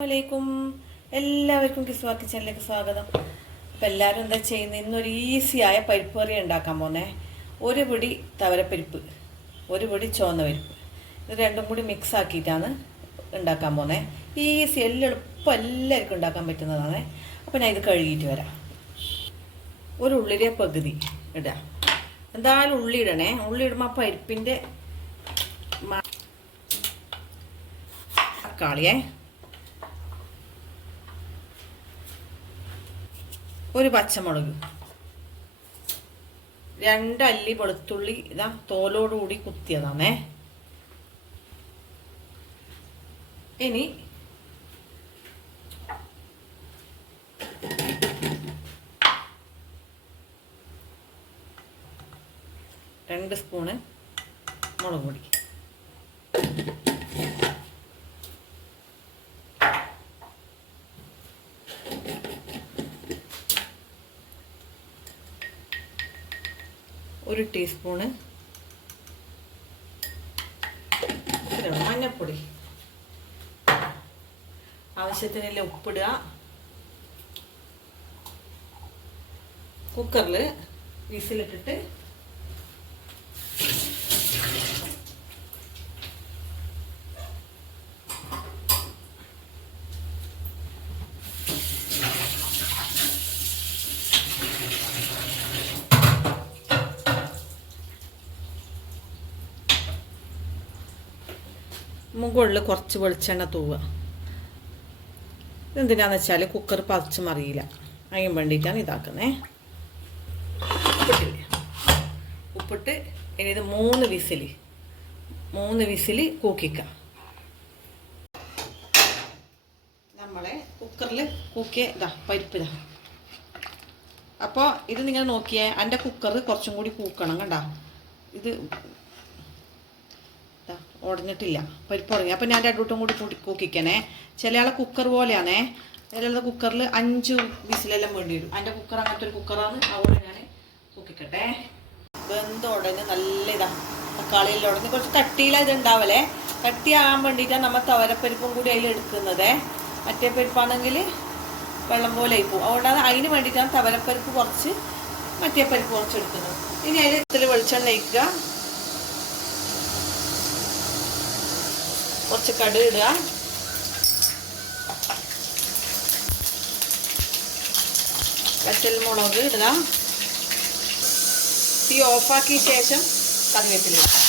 അസ്സലാമലൈക്കും എല്ലാവർക്കും കിസ്വാ കിച്ചണിലേക്ക് സ്വാഗതം. അപ്പം എല്ലാവരും എന്താ ചെയ്യുന്നത്? ഇന്നൊരു ഈസിയായ പരിപ്പ് കറി ഉണ്ടാക്കാൻ പോന്നേ. ഒരു പിടി തവരപ്പരിപ്പ്, ഒരു പിടി ചുവന്ന പരിപ്പ്, ഇത് രണ്ടും കൂടി മിക്സ് ആക്കിയിട്ടാണ് ഉണ്ടാക്കാൻ പോന്നേ. ഈസി, എളുപ്പം എല്ലാവർക്കും ഉണ്ടാക്കാൻ പറ്റുന്നതാണ്. അപ്പം ഞാൻ ഇത് കഴുകിയിട്ട് വരാം. ഒരു ഉള്ളിലെ പകുതി ഇടുക. എന്തായാലും ഉള്ളി ഇടണേ. ഉള്ളി ഇടുമ്പോൾ ആ പരിപ്പിൻ്റെ തക്കാളിയേ, ഒരു പച്ചമുളക്, 2 അല്ലി വെളുത്തുള്ളി ഇതാ തോലോടുകൂടി കുത്തിയതാണേ. ഇനി രണ്ട് സ്പൂണ് മുളക് പൊടി, ഒരു ടീസ്പൂണ് മഞ്ഞൾപ്പൊടി, ആവശ്യത്തിനുള്ള ഉപ്പിടുക. കുക്കറിൽ വിസിലിട്ടിട്ട് മുകളിൽ കുറച്ച് വെളിച്ചെണ്ണ തൂവുക. ഇതെന്തിനാന്ന് വെച്ചാൽ കുക്കർ പറിച്ച് മറിയില്ല, അതിന് വേണ്ടിയിട്ടാണ് ഇതാക്കുന്നത്. ഉപ്പിട്ട് ഇനി ഇത് 3 വിസിൽ കൂക്കിക്കാം. നമ്മളെ കുക്കറിൽ കൂക്കിയ ഇതാ പരിപ്പ് ഇതാ. അപ്പോൾ ഇത് നിങ്ങൾ നോക്കിയേ, എൻ്റെ കുക്കർ കുറച്ചും കൂടി കൂക്കണം. കണ്ട, ഇത് ഉടഞ്ഞിട്ടില്ല, പരിപ്പ് ഉടങ്ങി. അപ്പം ഞാൻ 2 വട്ടം കൂടി കൂക്കിക്കണേ. ചില ആളെ കുക്കർ പോലെയാണേ, ചില കുക്കറിൽ 5 വിസിലെല്ലാം വേണ്ടി വരും. എൻ്റെ കുക്കർ അങ്ങനത്തെ ഒരു കുക്കറാണ്, അതുകൊണ്ട് ഞാൻ കൂക്കിക്കട്ടെ. വെന്തുടഞ്ഞ് നല്ല ഇതാ, തക്കാളിയെല്ലാം ഉടഞ്ഞ് കുറച്ച് കട്ടിയിലാണ് ഇത് ഉണ്ടാവലേ. കട്ടിയാകാൻ വേണ്ടിയിട്ടാണ് നമ്മൾ തവരപ്പരിപ്പും കൂടി അതിൽ എടുക്കുന്നത്. മറ്റേ പരിപ്പാണെങ്കിൽ വെള്ളം പോലെ ആയിപ്പോവും. അതുകൊണ്ടാണ് അതിന് വേണ്ടിയിട്ടാണ് തവരപ്പരിപ്പ് കുറച്ച്, മറ്റേ പരിപ്പ് കുറച്ച് എടുക്കുന്നത്. ഇനി അതിൽ വെളിച്ചെണ്ണ ഒഴിക്കുക, കുറച്ച് കടുക് ഇടുക, വറ്റൽമുളക് ഇടുക. തീ ഓഫാക്കിയ ശേഷം കറിവേപ്പില ഇടുക.